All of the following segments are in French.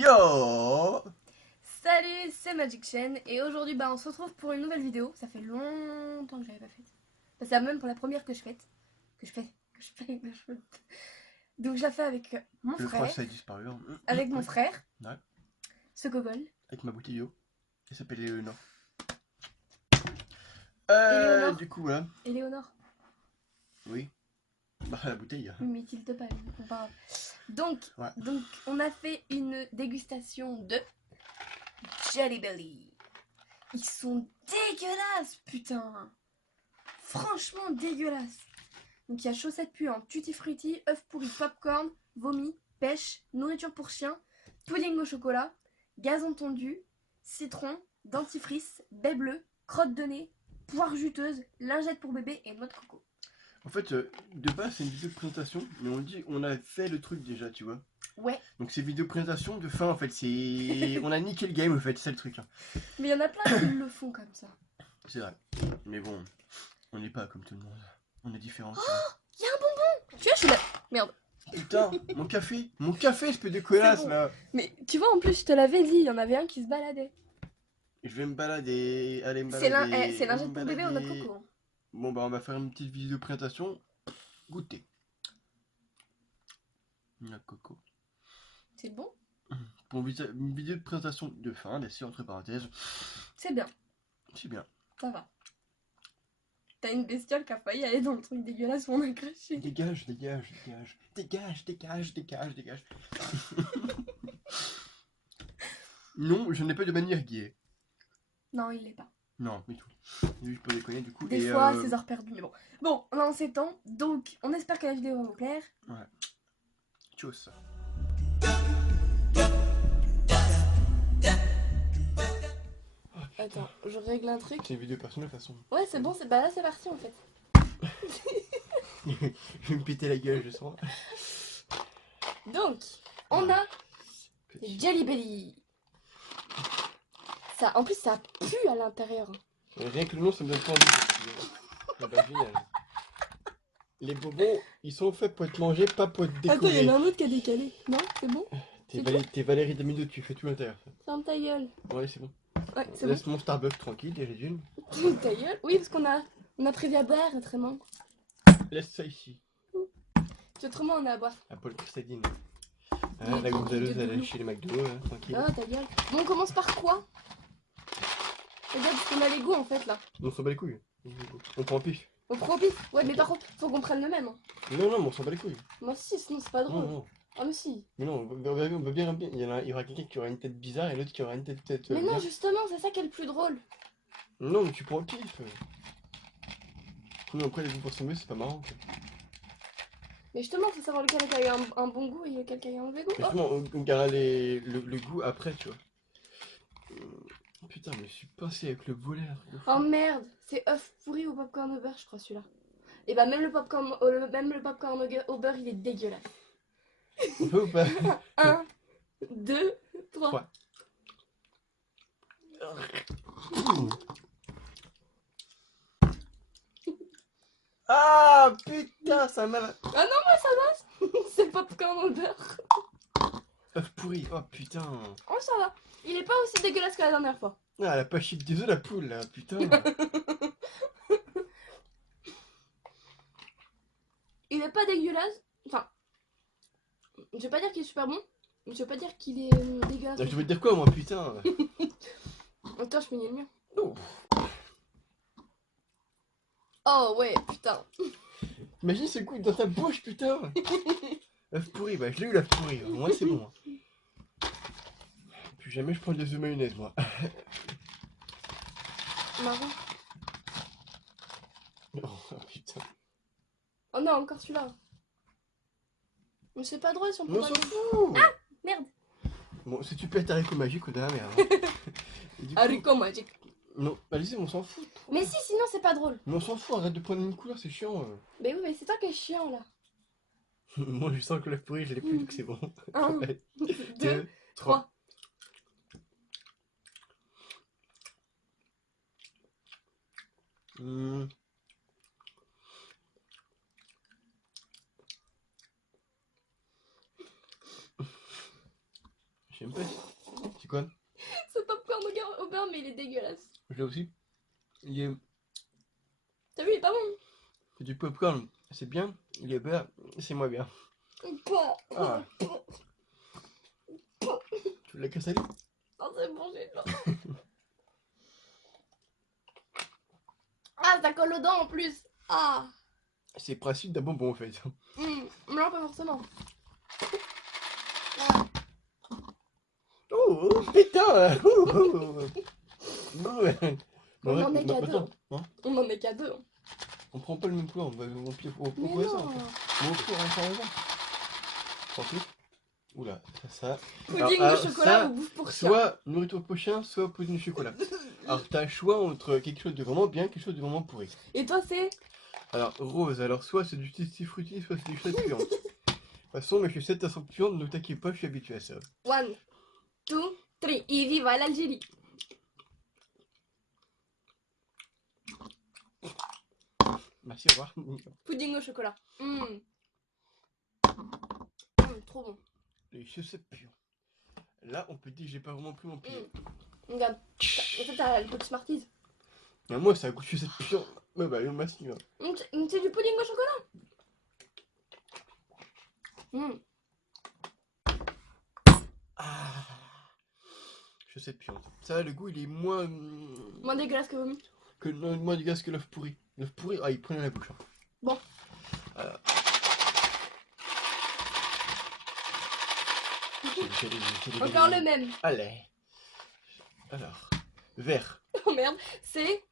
Yo! Salut, c'est Magic Chen et aujourd'hui on se retrouve pour une nouvelle vidéo. Ça fait longtemps que j'avais pas fait. C'est même pour la première que je fais. Donc je la fais avec mon Le frère. français a disparu. Avec mon frère. Ouais. Ce gogol. Avec ma bouteille d'eau. Elle s'appelle Léonore. Éléonore. Du coup, voilà. Éléonore. Oui. Bah, la bouteille. Oui, mais tilte pas. Donc, Ouais. donc, on a fait une dégustation de Jelly Belly. Ils sont dégueulasses, putain. Franchement dégueulasses. Donc il y a chaussettes puantes, tutti frutti, œufs pourris, popcorn, vomi, pêche, nourriture pour chien, pudding au chocolat, gazon tondu, citron, dentifrice, baie bleue, crotte de nez, poire juteuse, lingette pour bébé et noix de coco. En fait, de base, c'est une vidéo de présentation, mais on a fait le truc déjà, tu vois. Ouais. Donc c'est vidéo de présentation de fin, en fait. On a niqué le game, en fait, c'est le truc. Mais il y en a plein qui le font comme ça. C'est vrai. Mais bon, on n'est pas comme tout le monde. On est différents. Oh, il y a un bonbon. Tu vois, je suis là. Merde. Putain, mon café, je peux décollasse, bon. là. Mais tu vois, en plus, je te l'avais dit, il y en avait un qui se baladait. Je vais me balader, allez me C'est balader. lingette pour bébé ou noix de coco. Hein. Bon bah on va faire une petite vidéo de présentation. Goûter. La coco. C'est bon. Pour une vidéo de présentation de fin, bien sûr, entre parenthèses. C'est bien. C'est bien. Ça va. T'as une bestiole qui a failli aller dans le truc dégueulasse où on a craché. Dégage, dégage, dégage. Dégage, dégage, dégage, dégage. Non, je n'ai pas de manière gay. Non, il l'est pas. Non, mais tout. Juste pour déconner du coup. Des fois, c'est heures perdues, mais bon. Bon, on a en 7 ans, donc on espère que la vidéo va vous plaire. Ouais. Tchuss. Attends, je règle un truc. C'est une vidéo personnelle de toute façon. Ouais, c'est bon, bah là c'est parti en fait. Je vais me péter la gueule, je sens. Donc, on a Jelly Belly. Ça, en plus, ça pue à l'intérieur. Rien que le nom, ça me donne pas envie. Ah bah, génial. Les bonbons, ils sont faits pour être mangés, pas pour être décorés. Attends, il y en a un autre qui a décalé. Non, c'est bon. T'es Valérie Damido, tu fais tout l'intérieur. Ferme ta gueule. Ouais, c'est bon. Ouais, c'est Laisse mon Starbucks tranquille, déjà d'une. bon. Ta gueule. Oui, parce qu'on a prévu à boire, autrement. Laisse ça ici. Autrement, on a à boire. À Paul Cristalline. Ah, la gonzaleuse, elle est chez les McDo, tranquille. Ah, ta gueule. Bon, on commence par quoi? Regarde, parce qu'on a les goûts en fait là. On s'en bat les couilles. On prend en pif. On prend au pif. Ouais, mais par contre, faut qu'on prenne le même. Hein. Non, non, mais on s'en bat les couilles. Moi si, sinon c'est pas drôle. Non, non. Ah, mais si. Mais non, on va bien. Il y aura quelqu'un qui aura une tête bizarre et l'autre qui aura une tête peut-être. Mais non, justement, c'est ça qui est le plus drôle. Non, mais tu prends au pif. Non, après, les goûts pour s'aimer, c'est pas marrant. Quoi. Mais justement, faut savoir lequel a eu un bon goût et lequel a eu un mauvais goût. Mais justement, on gardera le goût après, tu vois. Putain, mais je suis passé avec le volet. Oh merde, c'est œuf pourri au popcorn au beurre, je crois, celui-là. Et bah, même le popcorn au beurre, il est dégueulasse. On peut ou pas? 1, 2, 3. Ah putain, ça m'a. Ah non, moi ça va, c'est le popcorn au beurre. Œuf pourri, oh putain. Oh, ça va. Il est pas aussi dégueulasse que la dernière fois. Ah, elle a pas chié des œufs la poule là, putain. Il est pas dégueulasse. Enfin, je vais pas dire qu'il est super bon. Je vais pas dire qu'il est dégueulasse. Je veux te dire quoi, moi, putain. Attends, je finis le mien. Oh. Oh ouais, putain. Imagine ce goût dans ta bouche, putain. Œuf pourri, bah je l'ai eu l'œuf pourri. Moi, c'est bon. Plus jamais je prends des œufs mayonnaise, moi. Marron. Oh putain. Oh non, encore celui-là. Mais c'est pas drôle si on Mais peut on pas s'en le- fout. Ah, merde. Bon, si tu pètes haricot magique ou de la merde. Du coup- Haricot magique. Non, allez-y, on s'en fout. Trop. Mais si, sinon c'est pas drôle. Mais on s'en fout, arrête de prendre une couleur, c'est chiant. Mais oui, mais c'est toi qui es chiant là. Moi, je sens que l'œuf pourri, je l'ai plus, donc c'est bon. 1, 2, 3. Hmm. J'aime pas. C'est quoi? Ce popcorn au beurre, mais il est dégueulasse. Je l'ai aussi. Il est... T'as vu, il est pas bon. C'est du popcorn, c'est bien. Il est beurre, c'est moins bien. Ah, tu veux la casse à l'eau? Non, c'est bon, j'ai faim. Ah, ça colle aux dents en plus. Ah. C'est le principe d'un bonbon en fait. Non, pas forcément. Oh, oh, putain! Oh, oh, oh. On en est qu'à deux. Attends, hein, On en est qu'à deux. on prend pas le même couleur, on Mais voit ça. non. On fait on va. Tranquille. Oula, ça. Pudding Alors, au chocolat ça, ou bouffe pour chien. soit nourriture pour chien, soit pudding au chocolat. Alors t'as le choix entre quelque chose de vraiment bien, quelque chose de vraiment pourri. Et toi, c'est Alors rose, alors soit c'est du tutti frutti, soit c'est du chocolat puant. De toute façon, mais je suis 7 à 100 puant, ne t'inquiète pas, je suis habitué à ça. 1, 2, 3. Et viva l'Algérie. Merci, au revoir. Pudding au chocolat. Trop bon. Les chaussettes puants. Là, on peut dire que j'ai pas vraiment pris mon pied. Regarde. En fait, t'as le petit Smarties. Mais moi, ça a goût de chaussettes puants. Ouais, bah, merci. Hein. C'est du pudding au chocolat. Ah, chaussettes puantes. Ça, le goût, il est moins. Moins dégueulasse que vomi. Non, moins dégueulasse que l'œuf pourri. L'œuf pourri, ah, il prenait la bouche. Hein. Bon. Encore le même. Allez. Alors, vert. Oh merde. C'est.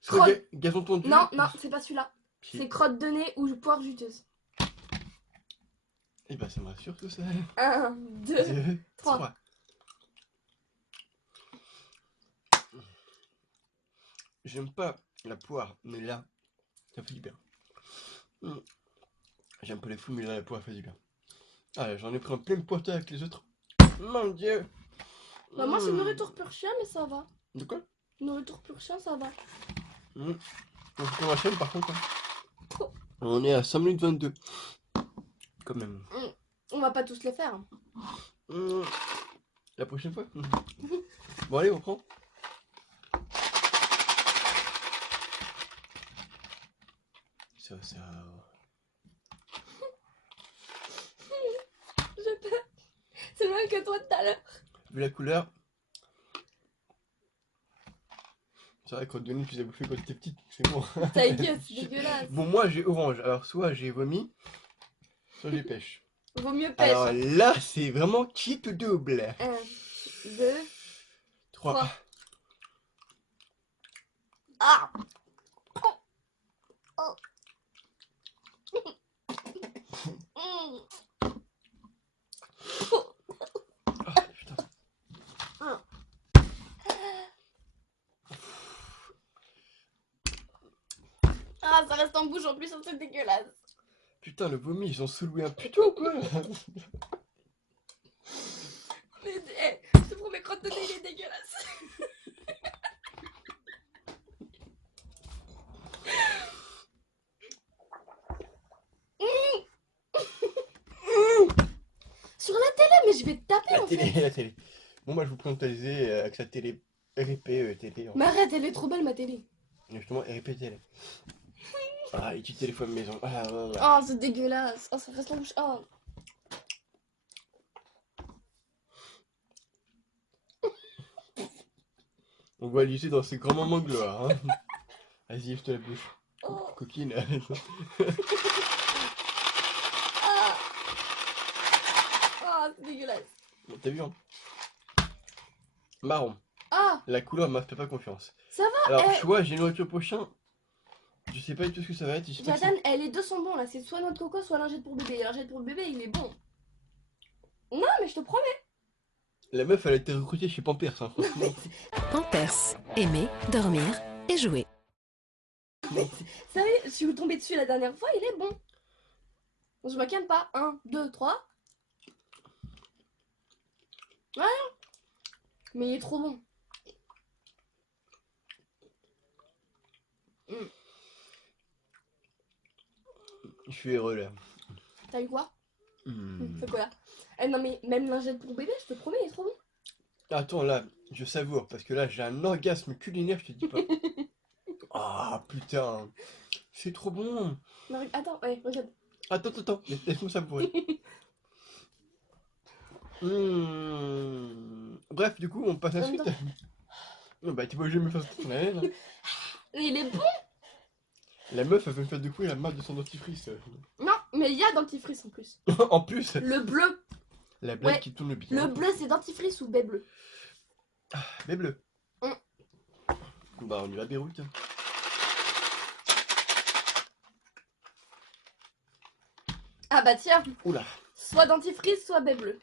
Soit gazon tondu. Non, non, c'est pas celui-là. Si. C'est crotte de nez ou poire juteuse. Eh ben, ça me rassure tout ça. 1, 2, 3. J'aime pas la poire, mais là, ça fait du bien. J'aime pas les fruits, mais là, la poire fait du bien. Ah, j'en ai pris en pleine pointe avec les autres. Mon dieu! Bah, moi, c'est nourriture pur chien, mais ça va. De quoi? Nourriture pur chien, ça va. On se prend la chaîne par contre. Hein. On est à 5 minutes 22. Quand même. On va pas tous les faire. La prochaine fois. Bon, allez, on prend. Ça. J'ai peur. C'est le même que toi tout à l'heure. Vu la couleur. C'est vrai, crotte de nez, tu les as bouffé quand t'étais petite, c'est bon. Ta gueule, c'est dégueulasse. Bon, moi j'ai orange. Alors, soit j'ai vomi, soit j'ai pêche. Vaut mieux pêche. Alors là, c'est vraiment cheat double. 1, 2, 3. Ah! Putain. Ah, ça reste en bouche en plus, c'est dégueulasse. Putain, le vomi, ils ont soulevé un putain ou quoi? Mais, je te promets, crotte de nez, il est dégueulasse. Sur la télé, mais je vais te taper en fait. La télé. Bon, bah, je vous présente Alizé avec sa télé RP télé. Mais arrête, elle est trop belle ma télé. Justement, RP télé. Ah, et tu téléphone maison. Ah, ouais. Oh, c'est dégueulasse. Oh, ça reste en bouche. Oh. On voit Alizé dans ses grands moments de gloire. Hein. Vas-y, je te la bouche. Oh. Coquine. Ah. Oh, c'est dégueulasse. Bon, t'as vu, hein? Marron. Ah, La couleur m'a fait pas confiance. ça va. Alors, choix, j'ai nourriture prochain. Je sais pas du tout ce que ça va être. Jordan, les deux sont bons là. C'est soit noix de coco, soit lingette pour bébé. Et lingette pour le bébé, il est bon. Non, mais je te promets. La meuf, elle a été recrutée chez Pampers, hein, franchement. Pampers, aimer, dormir et jouer. Sérieux, je suis tombée dessus la dernière fois, il est bon. Je me calme pas. 1, 2, 3. Voilà. Mais il est trop bon. suis heureux là. T'as eu quoi? Hmm. Fais quoi là? Eh non mais même lingette pour bébé, je te promets, il est trop bon. Attends là, je savoure parce que là j'ai un orgasme culinaire, je te dis pas. Ah putain, c'est trop bon. Non, attends, ouais, regarde. Attends, laisse-moi savourer. Bref, du coup, on passe à la En même suite. Non, bah, tu vois, je vais me faire ton haleine. Il est bon. La meuf, elle veut me faire découvrir la marque de son dentifrice. Non, mais il y a dentifrice en plus. En plus, Le bleu. la blague Ouais, qui tourne bien. Le bleu c'est dentifrice ou baie bleue? Mais bleu. Mm. Bah, on y va à Beyrouth. Ah bah tiens, Oula. soit dentifrice, soit baie bleue.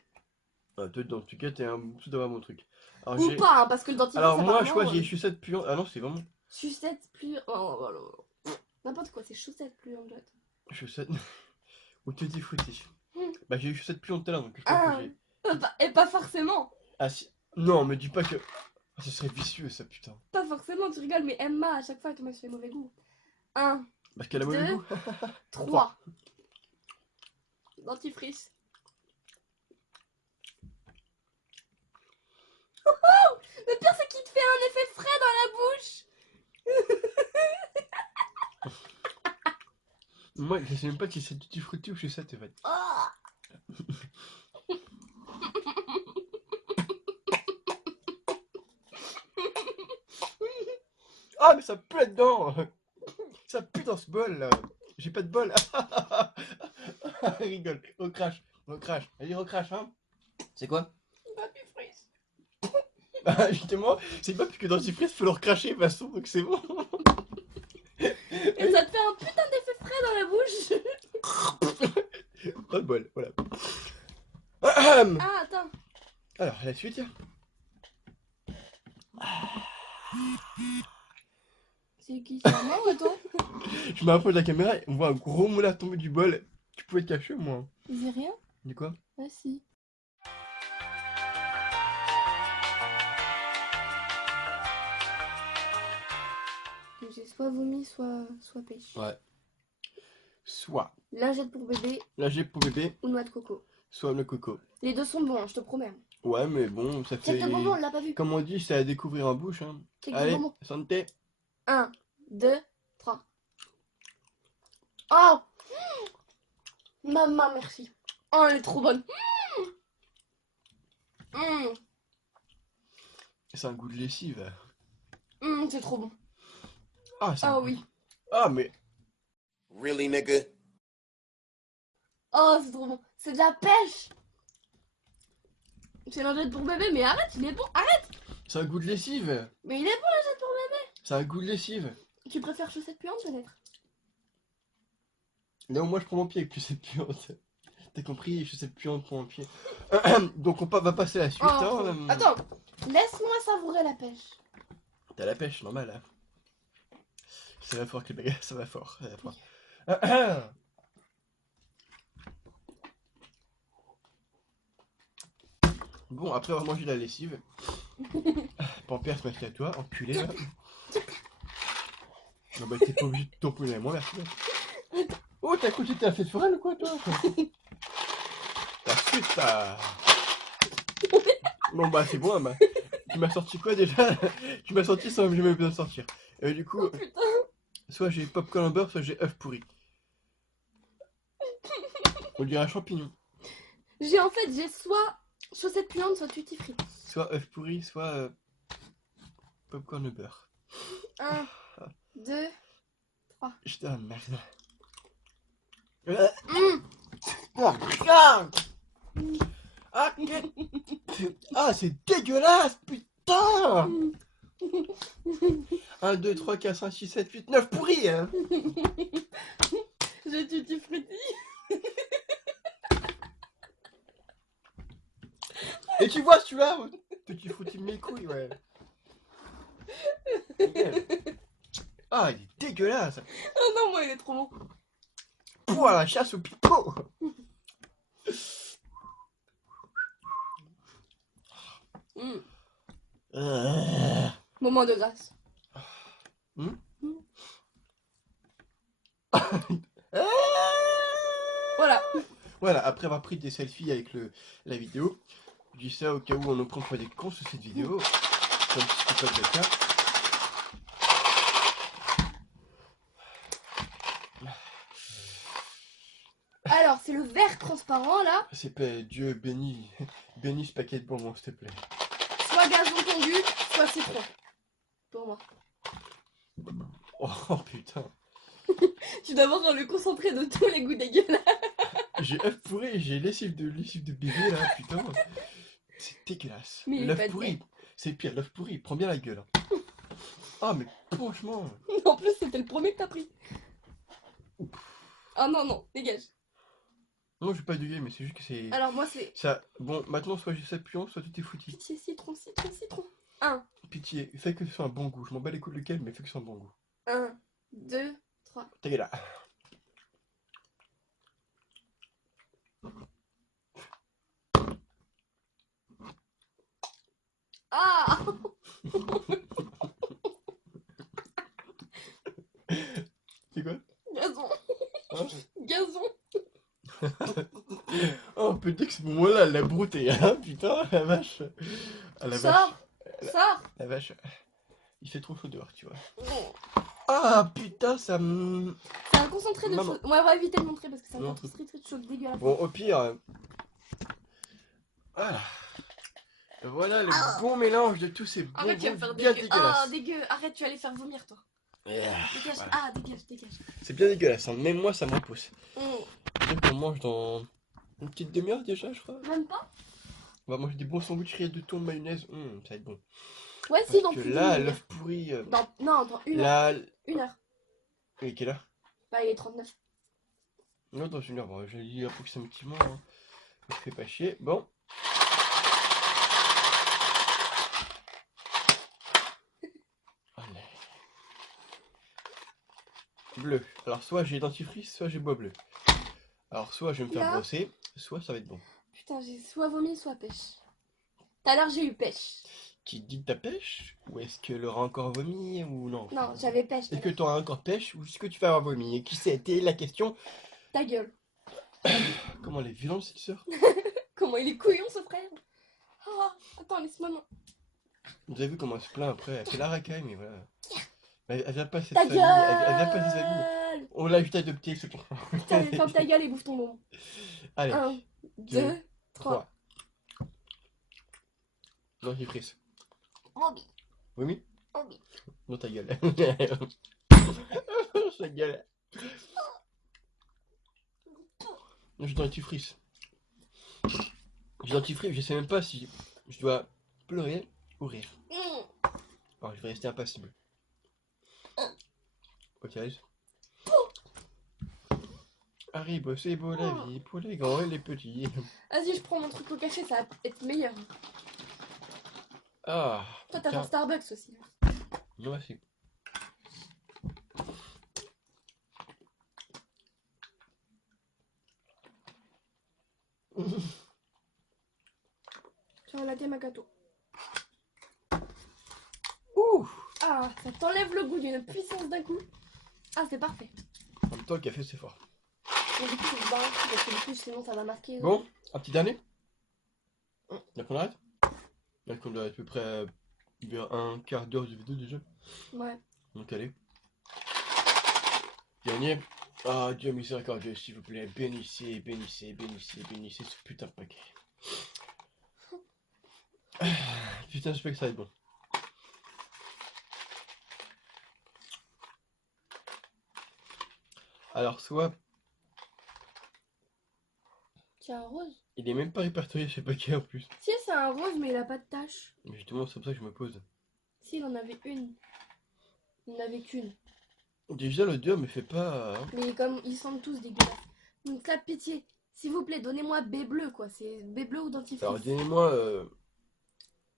Ah, toi, dans tout cas, t'es un tout d'avoir mon truc. Alors, Ou j'ai- pas, hein, parce que le dentifrice Alors moi, je apparemment, crois que j'ai sucette puante. Ah non, c'est vraiment sucette plus... Oh, voilà. N'importe quoi, c'est chaussette plus en fait. chaussette. Ou tutti frutti. Mm. Bah, j'ai eu chaussette puante tout à l'heure, donc je pense Ah, que j'ai. et pas forcément. Ah si. Non, me dis pas que. Ah, ce serait vicieux ça, putain. Pas forcément, tu rigoles, mais Emma, à chaque fois, comment je fais mauvais goût. 1, Parce qu'elle a mauvais Deux. goût. 3. Dentifrice. Le pire, c'est qu'il te fait un effet frais dans la bouche. Moi, je sais même pas si c'est tutti frutti ou chaussette en fait. Oh. Ah, mais ça pue là-dedans. Ça pue dans ce bol là. J'ai pas de bol. Rigole. Recrache. Allez, recrache, hein. C'est quoi? Dentifrice. Bah, justement, c'est pas plus que dentifrice, faut le recracher de toute façon, donc c'est bon. Et ça te fait un putain d'effet frais dans la bouche. Pas de bol, voilà. Ah, attends. Alors, la suite. C'est qui? C'est moi ou toi? Je me rapproche de la caméra et on voit un gros moulin tomber du bol. Tu pouvais te cacher au moins. Il dit rien? Du quoi? Ah si. J'ai soit vomi, soit pêche. Ouais. Soit Lingette pour bébé la j'ai pour bébé, ou noix de coco. soit le coco. Les deux sont bons, hein, je te promets. Ouais, mais bon, ça fait. Quelques bonbons, on l'a pas vu. Comme on dit, c'est à découvrir en bouche. Hein. Quelques Allez, bonbons. santé. 1, 2, 3. Oh! Maman, merci. Oh, elle est trop bonne. C'est un goût de lessive. C'est trop bon. Ah, c'est un Ah goût- oui. Ah, mais. Really, nigga? Oh, c'est trop bon. C'est de la pêche. C'est lingette pour bébé, mais arrête, il est bon. Arrête. C'est un goût de lessive. Mais il est bon, lingette pour bébé. C'est un goût de lessive. Tu préfères chaussette puante peut-être? Non, moi je prends mon pied avec chaussette puante. T'as compris, chaussette puante pour mon pied. Donc on va passer à la suite. Oh, hein. attends, laisse-moi savourer la pêche. T'as la pêche, normal. Hein. Ça va fort, Québec. Ça va fort. Ça va fort. Bon, après avoir mangé la lessive. Pampers, merci à toi, enculé là. Non, bah t'es pas obligé de tamponner à moi, merci. Oh, t'as cru que t'étais un fait de forêt ou quoi, toi? La suite, là. Bon, bah c'est bon, bah. Tu m'as sorti quoi déjà? Tu m'as sorti sans même jamais besoin de sortir. Du coup, Oh putain. soit j'ai popcorn en beurre, soit j'ai œuf pourri. On dirait un champignon. J'ai soit chaussette puante, soit tutti frutti. Soit œuf pourri, soit popcorn au beurre. 1, 2. Je te merde. Mmh. Ah, ah, c'est dégueulasse, putain! 1, 2, 3, 4, 5, 6, 7, 8, 9 pourris! Hein. J'ai tutti frutti. Et tu vois celui-là? Petit foutu de mes couilles, ouais. Ah, il est dégueulasse! Oh non, moi il est trop bon. Pouah, la chasse au pipeau! Moment de grâce. Voilà, après avoir pris des selfies avec la vidéo, je dis ça au cas où on nous prend pour des cons sur cette vidéo, comme si c'était pas déjà le cas. Alors, c'est le verre transparent là, C'est pas Dieu béni, bénis ce paquet de bonbons, s'il te plaît. soit gazon fondu, soit citron. Pour moi. Oh putain, Tu dois voir le concentré de tous les goûts dégueulasses. j'ai œuf pourri, j'ai lessive de bébé là, putain. C'est dégueulasse. Mais il est L'œuf pas pourri, c'est pire, l'œuf pourri, il prend bien la gueule. Ah mais franchement, En plus, c'était le premier que t'as pris. Ah non, non, dégage. non j'ai pas de mais c'est juste que c'est... Alors, moi, c'est Ça, bon, maintenant soit j'ai ça puant, soit tout est foutu. pitié, citron, citron, citron. 1, Pitié, fais que ce soit un bon goût, je m'en bats les couilles lequel, mais fais que ce soit un bon goût. 1, 2, 3. Ta gueule là. Ah! C'est quoi? Gazon, Hein? gazon. Oh, on peut dire que ce moment-là, elle l'a brouté, hein, putain, la vache. Ah, la vache. Sors, sors. La vache. Il fait trop chaud dehors, tu vois. Ah, putain, ça me... C'est un concentré de Maman. chaud. Ouais, on va éviter de montrer parce que c'est un Non. concentré très chaud, dégueulasse. Bon, au pire... Voilà. Voilà le bon mélange de tous ces Arrête, tu vas me bonbons faire bien dégueu. Ah, dégueulasses. dégueu. Arrête, tu vas aller faire vomir, toi. Dégage. Voilà. Ah, dégage, dégage. C'est bien dégueulasse, hein. Même moi, ça me repousse. Mm. Peut-être qu'on mange dans une petite demi-heure déjà, je crois. Même pas? On va manger des bons sandwichs de thon mayonnaise. Ça va être bon. Ouais, Parce si, dans que plus là, d'une l'œuf pourri... Non, dans une heure. Là... Une heure. Et quelle heure? Bah, il est 39. Non, dans une heure. Bon, je dis approximativement. Hein. Je fais pas chier. Bon. Allez. Bleu. Alors, soit j'ai dentifrice, soit j'ai bois bleu. Alors, soit je vais me faire Là. brosser, soit ça va être bon. Putain, j'ai soit vomi, soit pêche. Tout à l'heure, j'ai eu pêche. Qui dit que t'as pêche? Ou est-ce que aura encore vomi ou non? Non, j'avais pêche. tout à Est-ce que l'heure. t'auras encore pêche ou est-ce que tu vas avoir vomi? Et qui c'était la question? Ta gueule. Comment elle est violente cette sœur? Comment il est couillon, ce frère. Ah, attends, laisse-moi non. Vous avez vu comment elle se plaint après? Elle fait la racaille, mais voilà. Elle vient pas de cette Ta famille. gueule. Elle vient pas de cette famille. On l'a juste adoptée, c'est pour... Putain, ferme ta gueule et bouffe ton bonbon. Allez, 1, 2, 3. 3. Dentifrice. Robbie. Vomi? Robbie. Non, ta gueule. Ta gueule. Non, j'ai dentifrice. J'ai dentifrice, je sais même pas si je dois pleurer ou rire. Alors, je vais rester impassible. Ok, allez. Arrive, c'est beau la vie, pour les grands et les petits. Vas-y, je prends mon truc au café, ça va être meilleur. Ah, Toi, t'as putain. ton Starbucks aussi. Non, merci. Tu as un latte macchiato. Ouh. Ah, ça t'enlève le goût d'une puissance d'un coup. Ah, c'est parfait. En même temps, le café, c'est fort. Mais du coup, faut se barrer, parce que du coup, sinon ça va marquer. Bon, un petit dernier. Donc on arrête. Donc on doit à peu près vers un quart d'heure de vidéo déjà. Ouais. Donc allez. Dernier. Ah, Dieu miséricordieux, s'il vous plaît, bénissez, bénissez, bénissez, bénissez ce putain de paquet. Putain, j'espère que ça va être bon. Alors, soit C'est un rose. il est même pas répertorié ce paquet en plus. Si, c'est un rose, mais il a pas de tache. Mais justement, c'est pour ça que je me pose. Si, il en avait une. Il n'en avait qu'une. Déjà, l'odeur me fait pas. Hein. Mais comme ils sentent tous dégueulasses. Donc là, pitié, s'il vous plaît, donnez-moi B bleu, quoi. C'est B bleu ou dentifrice. Alors, donnez-moi.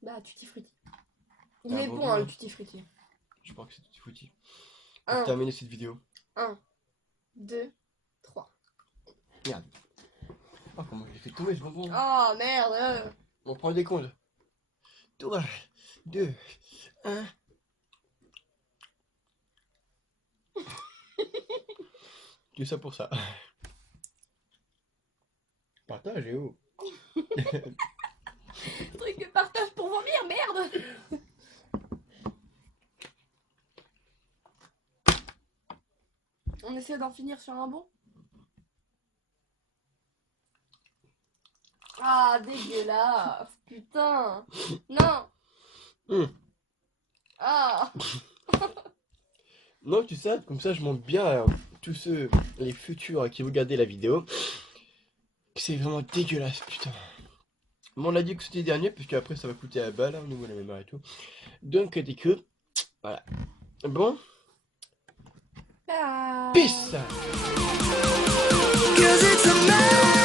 Bah, tutti frutti. Il Ah, est bon bon, goût, hein, le hein. tutti frutti. Je crois que c'est tout foutu. Pour 1, terminer cette vidéo. 1, 2, 3. Merde. Oh, comment j'ai fait tomber ce bonbon. Oh merde. On prend des comptes. 3, 2, 1. Tout ça pour ça. Partage, et oh. Truc de partage pour vomir, merde. On essaie d'en finir sur un bon. Ah, dégueulasse, putain. Non. Ah. Non, tu sais, comme ça, je montre bien à tous ceux, les futurs qui vont regarder la vidéo, que c'est vraiment dégueulasse, putain. Mais on a dit que c'était dernier, parce qu'après ça va coûter à balle, hein, au niveau de la mémoire et tout. Donc, dès que, voilà. Bon, Ah. peace! Cause it's a man